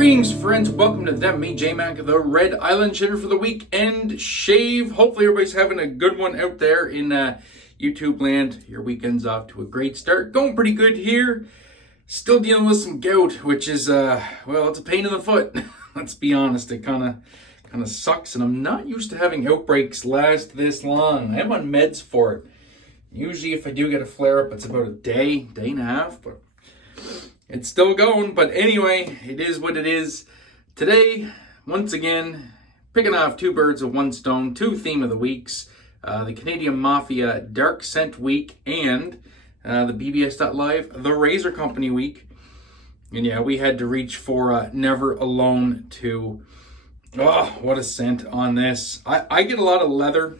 Greetings, friends. Welcome to them, me, Jmac, the Red Island Shaver for the Weekend Shave. Hopefully everybody's having a good one out there in YouTube land. Your weekend's off to a great start. Going pretty good here. Still dealing with some gout, which is, well, it's a pain in the foot. Let's be honest. It kind of sucks, and I'm not used to having outbreaks last this long. I am on meds for it. Usually if I do get a flare-up, it's about a day and a half, but it's still going. But anyway, it is what it is. Today, once again, picking off two birds with one stone, two theme of the weeks, the Canadian Mafia Dark Scent Week and the BBS.Live, the Razor Company Week. And yeah, we had to reach for Never Alone 2. Oh, what a scent on this. I get a lot of leather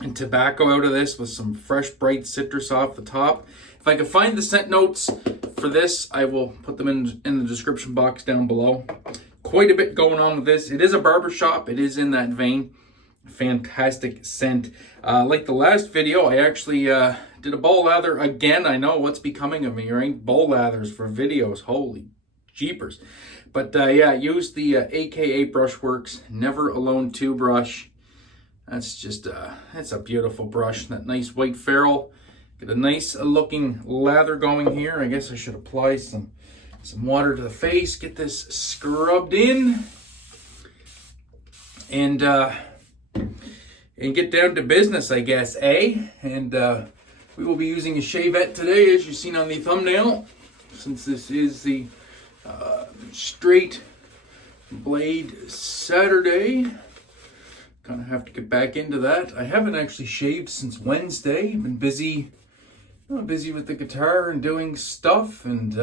and tobacco out of this with some fresh, bright citrus off the top. If I can find the scent notes for this, I will put them in the description box down below. Quite a bit going on with this. It is a barbershop. It is in that vein. Fantastic scent. Like the last video, I actually did a bowl lather again. I know what's becoming of me, right? Bowl lathers for videos. Holy jeepers. But yeah, use the AKA Brushworks Never Alone 2 brush. That's just, it's a beautiful brush. That nice white ferrule. Get a nice looking lather going here. I guess I should apply some water to the face. Get this scrubbed in. And get down to business, I guess, eh? And we will be using a Shavette today, as you've seen on the thumbnail. Since this is the straight blade Saturday. Kind of have to get back into that. I haven't actually shaved since Wednesday. I've been busy with the guitar and doing stuff, and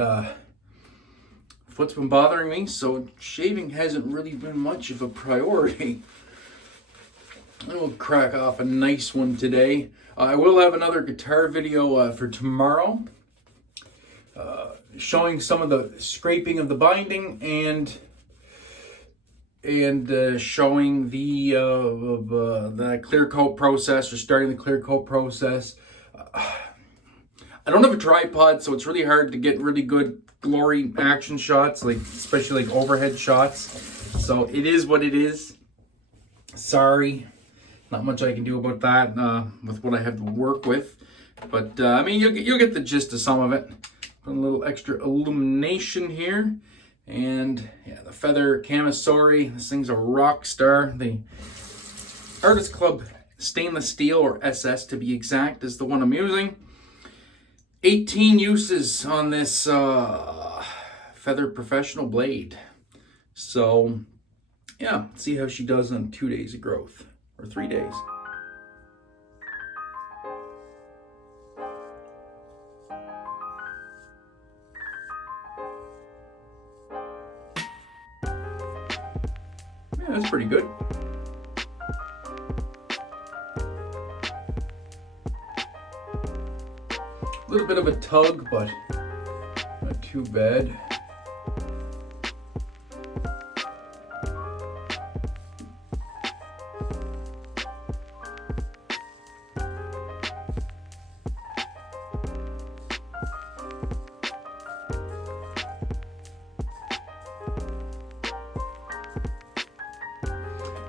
foot's been bothering me, so shaving hasn't really been much of a priority. I will crack off a nice one today. I will have another guitar video for tomorrow, showing some of the scraping of the binding and showing the clear coat process, or starting the clear coat process. I don't have a tripod, so it's really hard to get really good glory action shots, like especially like overhead shots. So it is what it is. Sorry, not much I can do about that with what I have to work with. But I mean, you'll get the gist of some of it. Put a little extra illumination here. And yeah, the feather camisori. This thing's a rock star. The Artist Club stainless steel, or SS to be exact, is the one I'm using. 18 uses on this Feather Professional blade. So yeah, let's see how she does on 2 days of growth, or 3 days. Yeah, that's pretty good. A little bit of a tug, but not too bad.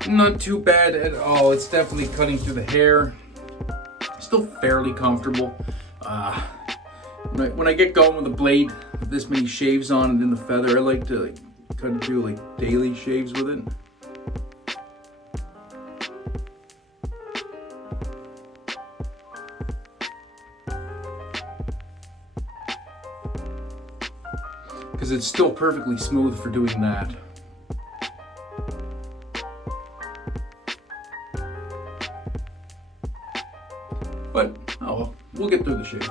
Not too bad at all. It's definitely cutting through the hair. Still fairly comfortable. When I get going with a blade with this many shaves on it in the feather, I like to cut and do daily shaves with it. Because it's still perfectly smooth for doing that. But, oh well, we'll get through the shave.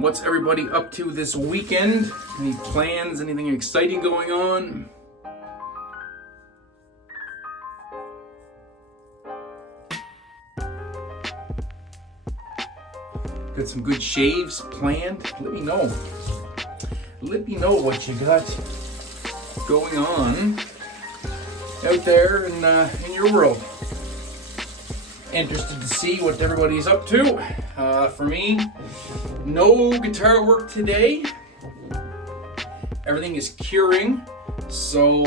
What's everybody up to this weekend? Any plans? Anything exciting going on? got some good shaves planned. Let me know. Let me know what you got going on out there in your world. Interested to see what everybody's up to. For me, no guitar work today. Everything is curing. So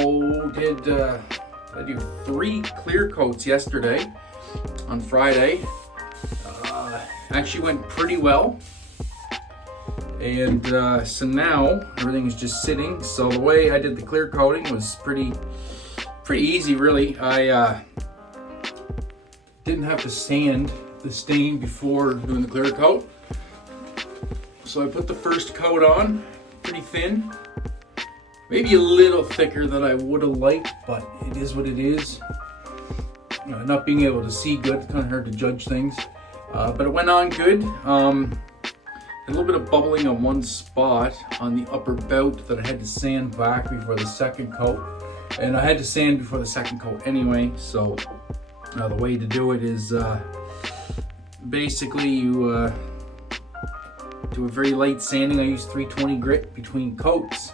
I do 3 clear coats yesterday on Friday. Actually went pretty well. And so now everything is just sitting. So the way I did the clear coating was pretty easy, really. I didn't have to sand the stain before doing the clear coat. So I put the first coat on, pretty thin. Maybe a little thicker than I would have liked, but it is what it is. You know, not being able to see good, it's kind of hard to judge things. But it went on good. A little bit of bubbling on one spot on the upper bout that I had to sand back before the second coat. And I had to sand before the second coat anyway, so the way to do it is basically you do a very light sanding. I use 320 grit between coats.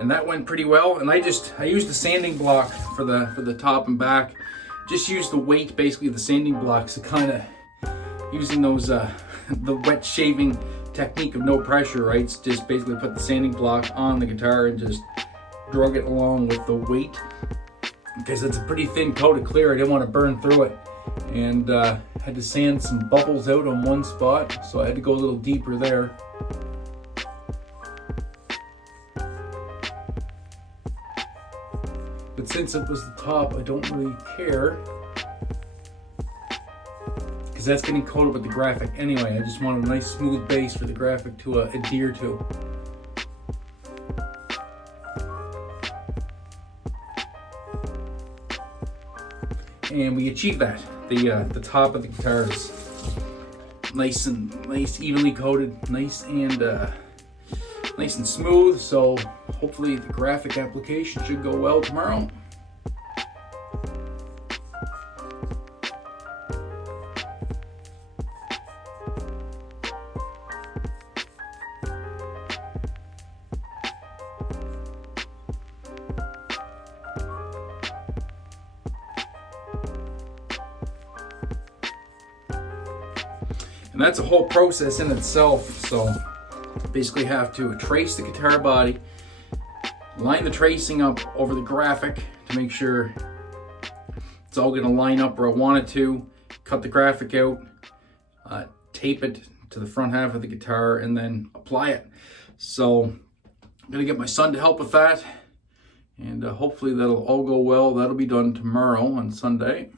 And that went pretty well. And I used the sanding block for the top and back. Just use the weight, basically the sanding blocks, to kind of using those the wet shaving technique of no pressure, right? It's just basically put the sanding block on the guitar and just drug it along with the weight, because it's a pretty thin coat of clear. I didn't want to burn through it, and had to sand some bubbles out on one spot, so I had to go a little deeper there. But since it was the top, I don't really care, because that's getting coated with the graphic anyway. I just want a nice smooth base for the graphic to adhere to. And we achieved that. The top of the guitar is nice, evenly coated, nice and smooth. So hopefully the graphic application should go well tomorrow. And that's a whole process in itself. So basically have to trace the guitar body, line the tracing up over the graphic to make sure it's all going to line up where I want it to, cut the graphic out, tape it to the front half of the guitar, and then apply it. So I'm going to get my son to help with that, and hopefully that'll all go well. That'll be done tomorrow on Sunday.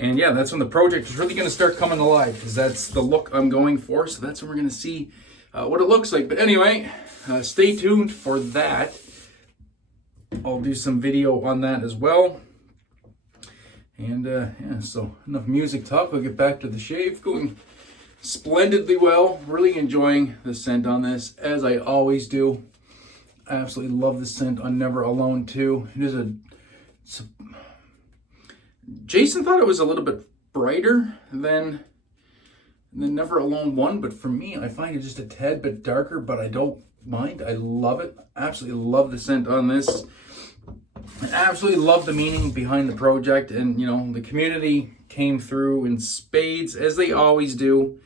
And yeah, that's when the project is really going to start coming alive, because that's the look I'm going for. So that's when we're going to see what it looks like. But anyway, stay tuned for that. I'll do some video on that as well. And yeah, so enough music talk. We'll get back to the shave. Going splendidly well. Really enjoying the scent on this, as I always do. I absolutely love the scent on Never Alone too. It is it's a Jason thought it was a little bit brighter than Never Alone 1, but for me, I find it just a tad bit darker, but I don't mind. I love it. Absolutely love the scent on this. I absolutely love the meaning behind the project, and you know, the community came through in spades, as they always do,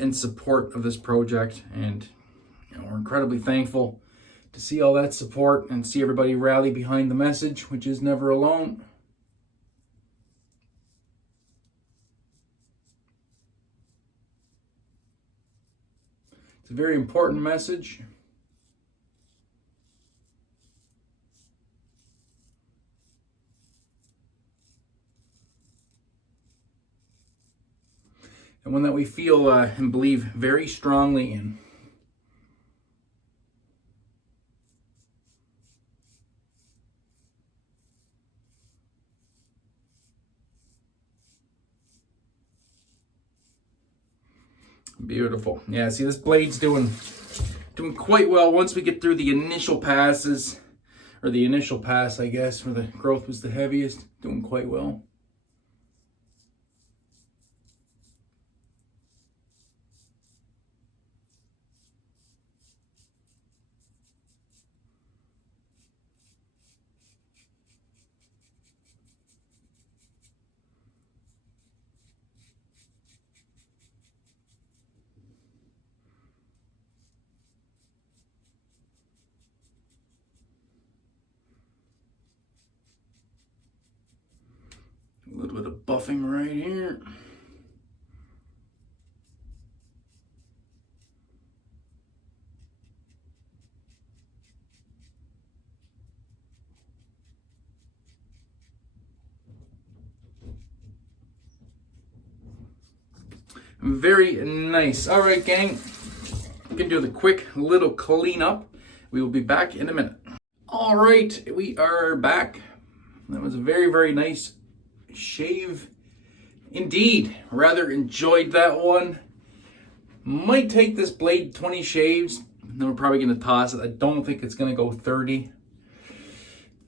in support of this project, and you know, we're incredibly thankful to see all that support and see everybody rally behind the message, which is Never Alone. It's a very important message. And one that we feel and believe very strongly in. Beautiful. Yeah, see, this blade's doing quite well once we get through the initial passes, or the initial pass, I guess, where the growth was the heaviest. Doing quite well. A little bit of buffing right here. Very nice. All right, gang. We can do the quick little cleanup. We will be back in a minute. All right, we are back. That was a very, very nice shave indeed. Rather enjoyed that one. Might take this blade 20 shaves. Then we're probably going to toss it. I don't think it's going to go 30.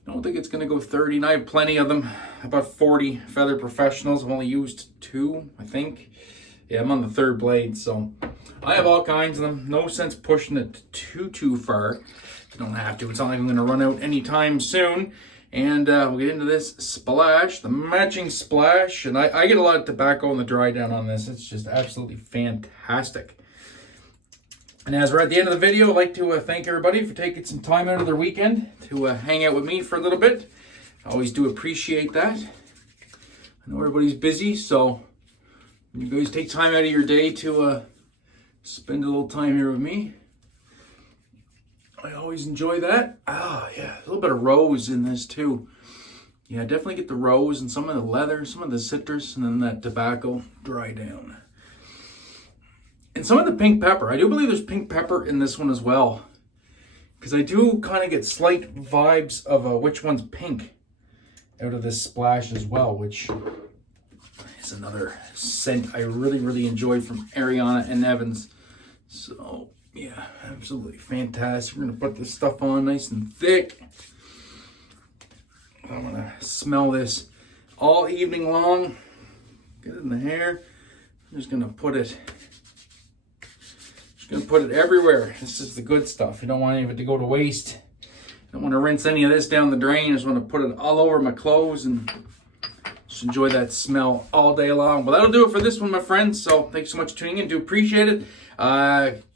Don't think it's going to go 30. And I have plenty of them. About 40 Feather Professionals. I've only used 2, I think. Yeah, I'm on the 3rd blade, so I have all kinds of them. No sense pushing it too far. You don't have to. It's not even going to run out anytime soon. And we'll get into this splash, the matching splash. And I get a lot of tobacco in the dry down on this. It's just absolutely fantastic. And as we're at the end of the video, I'd like to thank everybody for taking some time out of their weekend to hang out with me for a little bit. I always do appreciate that. I know everybody's busy, so you guys take time out of your day to spend a little time here with me. I always enjoy that. Ah, yeah, a little bit of rose in this too. Yeah, definitely get the rose and some of the leather, some of the citrus, and then that tobacco dry down. And some of the pink pepper. I do believe there's pink pepper in this one as well, because I do kind of get slight vibes of which one's pink out of this splash as well, which is another scent I really, really enjoy from Ariana and Evans. So yeah, absolutely fantastic. We're gonna put this stuff on nice and thick. I'm gonna smell this all evening long. Get it in the hair. I'm just gonna put it everywhere. This is the good stuff. You don't want any of it to go to waste. You don't want to rinse any of this down the drain. I just want to put it all over my clothes and just enjoy that smell all day long. But that'll do it for this one, my friends. So thanks so much for tuning in. Do appreciate it.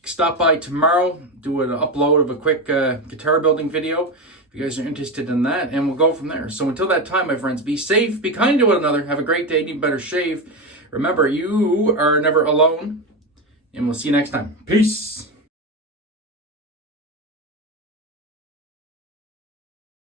Stop by tomorrow. Do an upload of a quick guitar building video if you guys are interested in that. And we'll go from there. So until that time, my friends, be safe. Be kind to one another. Have a great day. Need better shave. Remember, you are never alone. And we'll see you next time. Peace.